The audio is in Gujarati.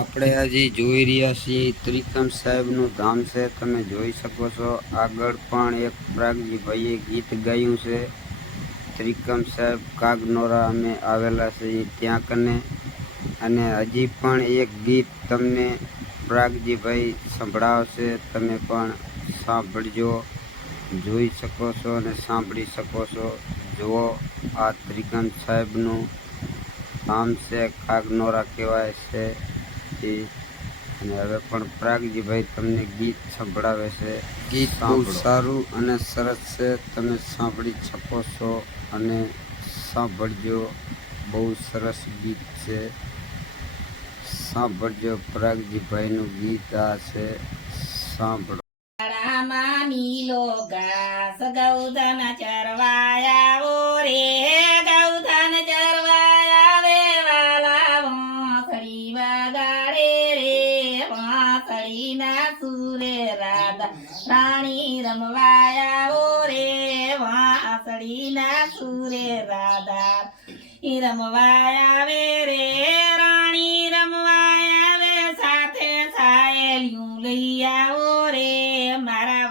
માતાજી જોઈ રહ્યા છીએ ત્રિકમ સાહેબનું ધામ છે. તમે જોઈ શકો છો. આગળ પણ એક પ્રાગજીભાઈએ ગીત ગાયું છે. ત્રિકમ સાહેબ કાગનોરા અમે આવેલા છીએ ત્યાં કને. અને હજી પણ એક ગીત તમને પ્રાગજીભાઈ સંભળાવશે. તમે પણ સાંભળજો, જોઈ શકો છો અને સાંભળી શકો છો. જુઓ, આ ત્રિકમ સાહેબનું નામ છે. કાગનોરા કહેવાય છે. એ અને હવે પણ પ્રાગજીભાઈ તમને ગીત સંભળાવે છે. ગીત બહુ સારું અને સરસ છે. તમે સાંભળી શકો છો અને સાંભળજો. બહુ સરસ ગીત છે. સાંભળજો પ્રાગજીભાઈનું ગીત આ છે. સાંભળો. શાળામાં લો ઘાસ ગૌધન ચરવાયા વાંસળીના સુરે રાધા રાણી રમવાયા રે વાંસળીના સુરે રાધા. રમવાયા વે રે, રાણી રમવાયા વે, સાથે સાયેલિયું લઈ આવો રે, મારા